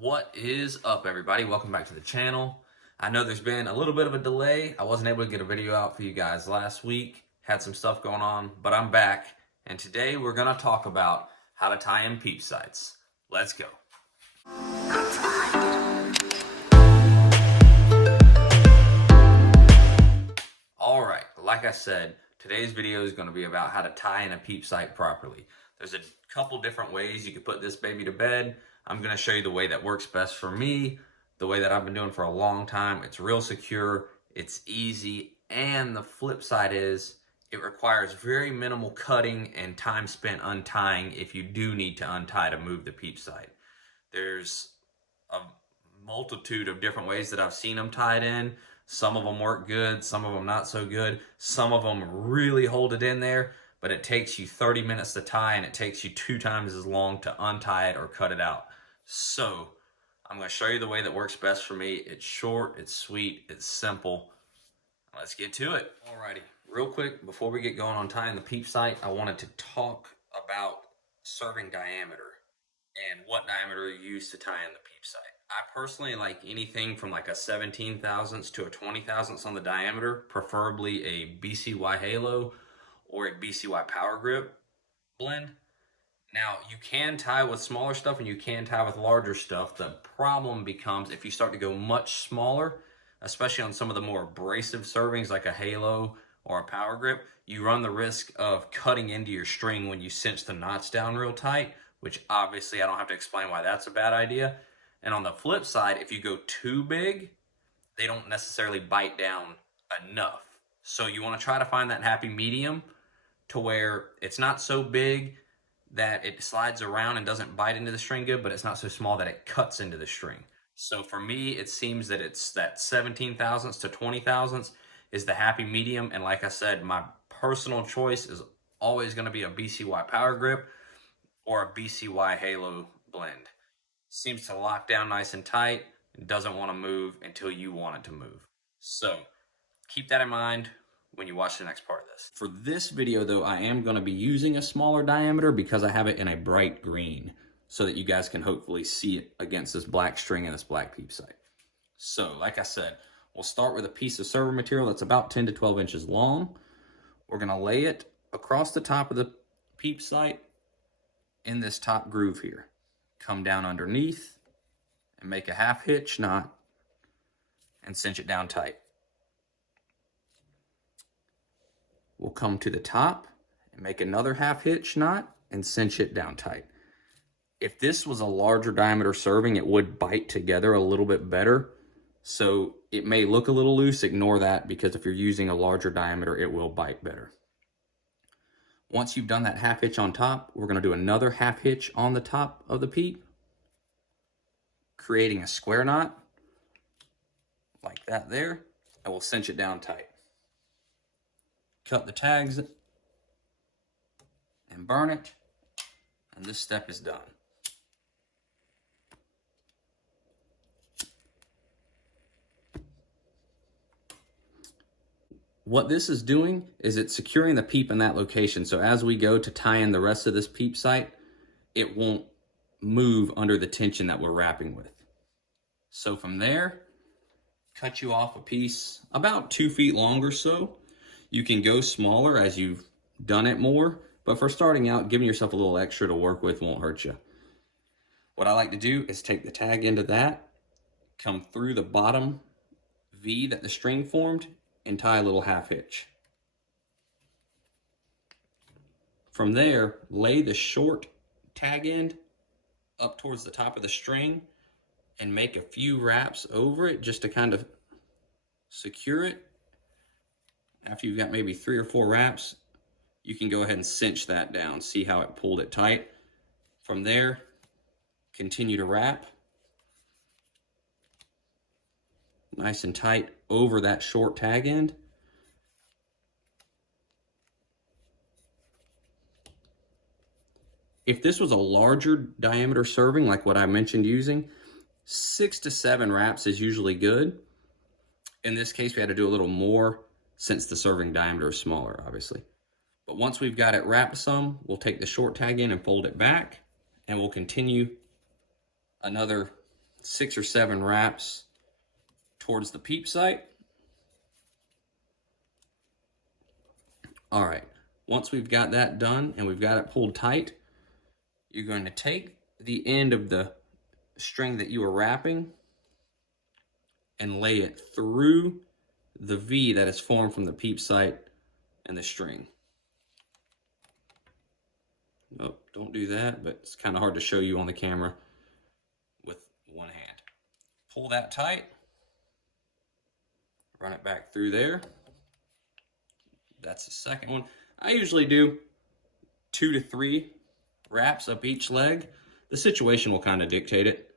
What is up, everybody? Welcome back to the channel. I know there's been a little bit of a delay. I wasn't able to get a video out for you guys last week. Had some stuff going on, but I'm back. And today we're going to talk about how to tie in peep sights. Let's go. All right, like I said, today's video is going to be about how to tie in a peep sight properly. There's a couple different ways you can put this baby to bed. I'm going to show you the way that works best for me, the way that I've been doing for a long time. It's real secure, it's easy, and the flip side is it requires very minimal cutting and time spent untying if you do need to untie to move the peep sight. There's a multitude of different ways that I've seen them tied in. Some of them work good, some of them not so good. Some of them really hold it in there, but it takes you 30 minutes to tie and it takes you 2 times as long to untie it or cut it out. So I'm going to show you the way that works best for me. It's short, it's sweet, it's simple. Let's get to it. Alrighty, real quick, before we get going on tying the peep sight, I wanted to talk about serving diameter and what diameter you use to tie in the peep sight. I personally like anything from like a 17 thousandths to a 20 thousandths on the diameter, preferably a BCY Halo or a BCY Power Grip blend. Now, you can tie with smaller stuff and you can tie with larger stuff. The problem becomes if you start to go much smaller, especially on some of the more abrasive servings like a Halo or a Power Grip, you run the risk of cutting into your string when you cinch the knots down real tight, which obviously I don't have to explain why that's a bad idea. And on the flip side, if you go too big, they don't necessarily bite down enough. So you want to try to find that happy medium to where it's not so big that it slides around and doesn't bite into the string good, but it's not so small that it cuts into the string. So for me, it seems that it's that 17 thousandths to 20 thousandths is the happy medium. And like I said, my personal choice is always going to be a BCY Power Grip or a BCY Halo blend. Seems to lock down nice and tight and doesn't want to move until you want it to move. So keep that in mind when you watch the next part of this. For this video though, I am going to be using a smaller diameter because I have it in a bright green so that you guys can hopefully see it against this black string and this black peep sight. So like I said, we'll start with a piece of server material that's about 10 to 12 inches long. We're going to lay it across the top of the peep sight in this top groove here. Come down underneath and make a half hitch knot and cinch it down tight. We'll come to the top and make another half hitch knot and cinch it down tight. If this was a larger diameter serving, it would bite together a little bit better. So it may look a little loose, ignore that, because if you're using a larger diameter, it will bite better. Once you've done that half hitch on top, we're going to do another half hitch on the top of the peep, creating a square knot like that there, and we'll cinch it down tight. Cut the tags and burn it, and this step is done. What this is doing is it's securing the peep in that location, so as we go to tie in the rest of this peep sight, it won't move under the tension that we're wrapping with. So from there, cut you off a piece about 2 feet long or so. You can go smaller as you've done it more, but for starting out, giving yourself a little extra to work with won't hurt you. What I like to do is take the tag into that, come through the bottom V that the string formed, and tie a little half hitch. From there, lay the short tag end up towards the top of the string and make a few wraps over it just to kind of secure it. After you've got maybe 3 or 4 wraps, you can go ahead and cinch that down. See how it pulled it tight? From there, continue to wrap nice and tight over that short tag end. If this was a larger diameter serving, like what I mentioned using, 6 to 7 wraps is usually good. In this case, we had to do a little more since the serving diameter is smaller, obviously. But once we've got it wrapped some, we'll take the short tag in and fold it back, and we'll continue another 6 or 7 wraps towards the peep sight. All right, once we've got that done and we've got it pulled tight, you're going to take the end of the string that you were wrapping and lay it through the V that is formed from the peep sight and the string. Oh, don't do that, but it's kind of hard to show you on the camera with one hand. Pull that tight, run it back through there. That's the second one. I usually do 2 to 3 wraps up each leg. The situation will kind of dictate it.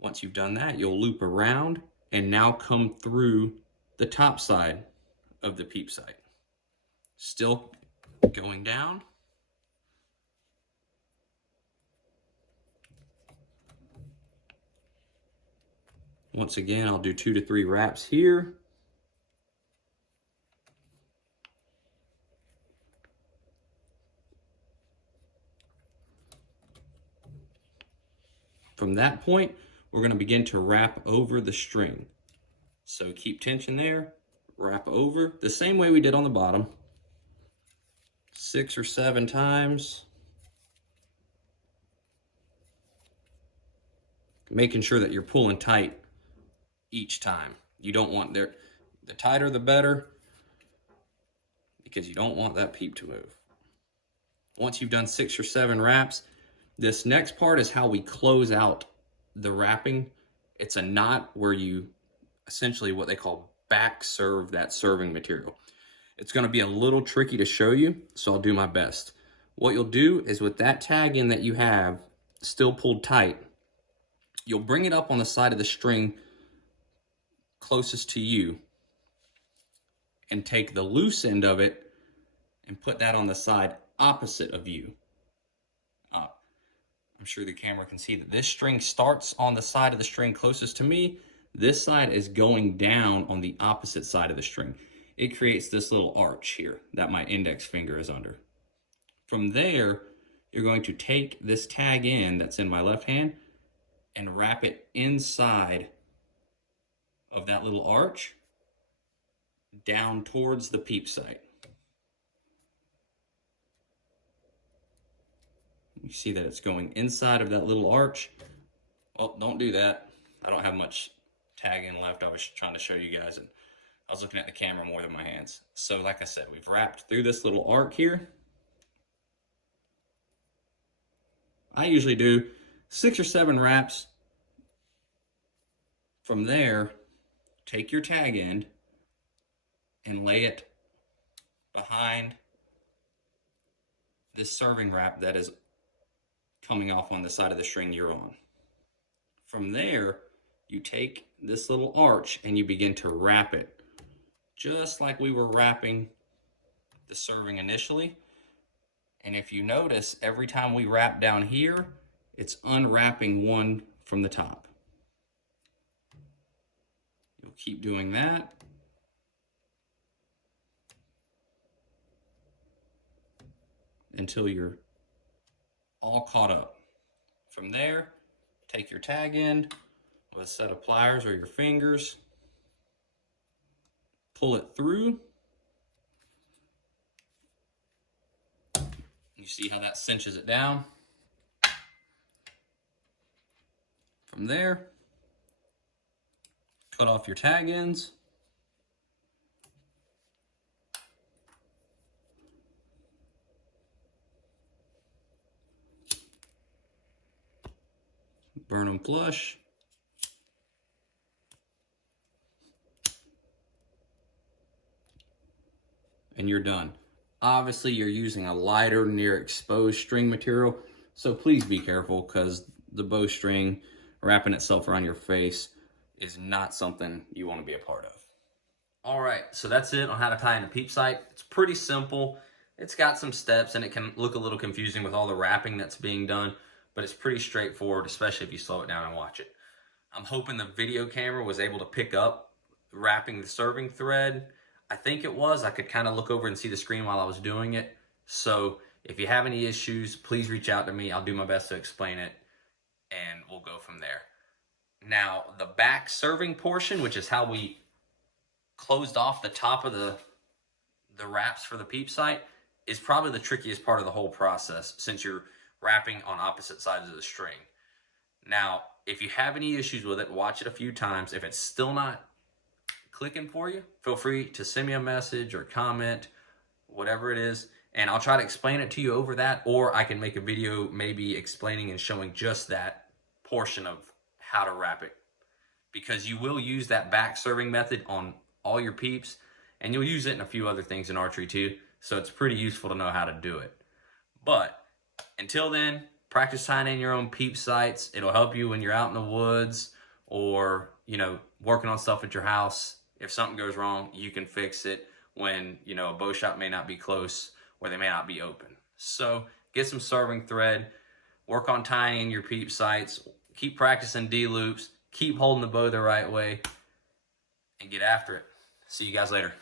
Once you've done that, you'll loop around and now come through the top side of the peep sight. Still going down. Once again, I'll do 2 to 3 wraps here. From that point, we're going to begin to wrap over the string. So keep tension there, wrap over, the same way we did on the bottom. 6 or 7 times. Making sure that you're pulling tight each time. You don't want the tighter the better, because you don't want that peep to move. Once you've done 6 or 7 wraps, this next part is how we close out the wrapping. It's a knot where you essentially what they call back serve that serving material. It's going to be a little tricky to show you, so I'll do my best. What you'll do is with that tag in that you have still pulled tight, you'll bring it up on the side of the string closest to you and take the loose end of it and put that on the side opposite of you. I'm sure the camera can see that this string starts on the side of the string closest to me. This side is going down on the opposite side of the string. It creates this little arch here that my index finger is under. From there, you're going to take this tag in that's in my left hand and wrap it inside of that little arch down towards the peep sight. You see that it's going inside of that little arch. Well, don't do that. I don't have much tag in left. I was trying to show you guys, and I was looking at the camera more than my hands. So like I said, we've wrapped through this little arc here. I usually do 6 or 7 wraps. From there, take your tag end and lay it behind this serving wrap that is coming off on the side of the string you're on. From there, you take this little arch and you begin to wrap it, just like we were wrapping the serving initially. And if you notice, every time we wrap down here, it's unwrapping one from the top. You'll keep doing that. Until you're all caught up. From there, take your tag end with a set of pliers or your fingers, pull it through. You see how that cinches it down. From there, cut off your tag ends. Burn them flush. And you're done. Obviously, you're using a lighter, near exposed string material, so please be careful, because the bowstring wrapping itself around your face is not something you want to be a part of. All right, so that's it on how to tie in a peep sight. It's pretty simple. It's got some steps, and it can look a little confusing with all the wrapping that's being done, but it's pretty straightforward, especially if you slow it down and watch it. I'm hoping the video camera was able to pick up wrapping the serving thread. I think it was. I could kind of look over and see the screen while I was doing it. So if you have any issues, please reach out to me. I'll do my best to explain it, and we'll go from there. Now, the back serving portion, which is how we closed off the top of the wraps for the Peep sight, is probably the trickiest part of the whole process since you're wrapping on opposite sides of the string. Now, if you have any issues with it, watch it a few times. If it's still not clicking for you, feel free to send me a message or comment, whatever it is, and I'll try to explain it to you over that, or I can make a video maybe explaining and showing just that portion of how to wrap it, because you will use that back serving method on all your Peeps, and you'll use it in a few other things in archery too, so it's pretty useful to know how to do it. But until then, practice tying in your own Peep sights. It'll help you when you're out in the woods or, you know, working on stuff at your house. If something goes wrong, you can fix it when, you know, a bow shop may not be close or they may not be open. So get some serving thread, work on tying in your Peep sights, keep practicing D loops, keep holding the bow the right way, and get after it. See you guys later.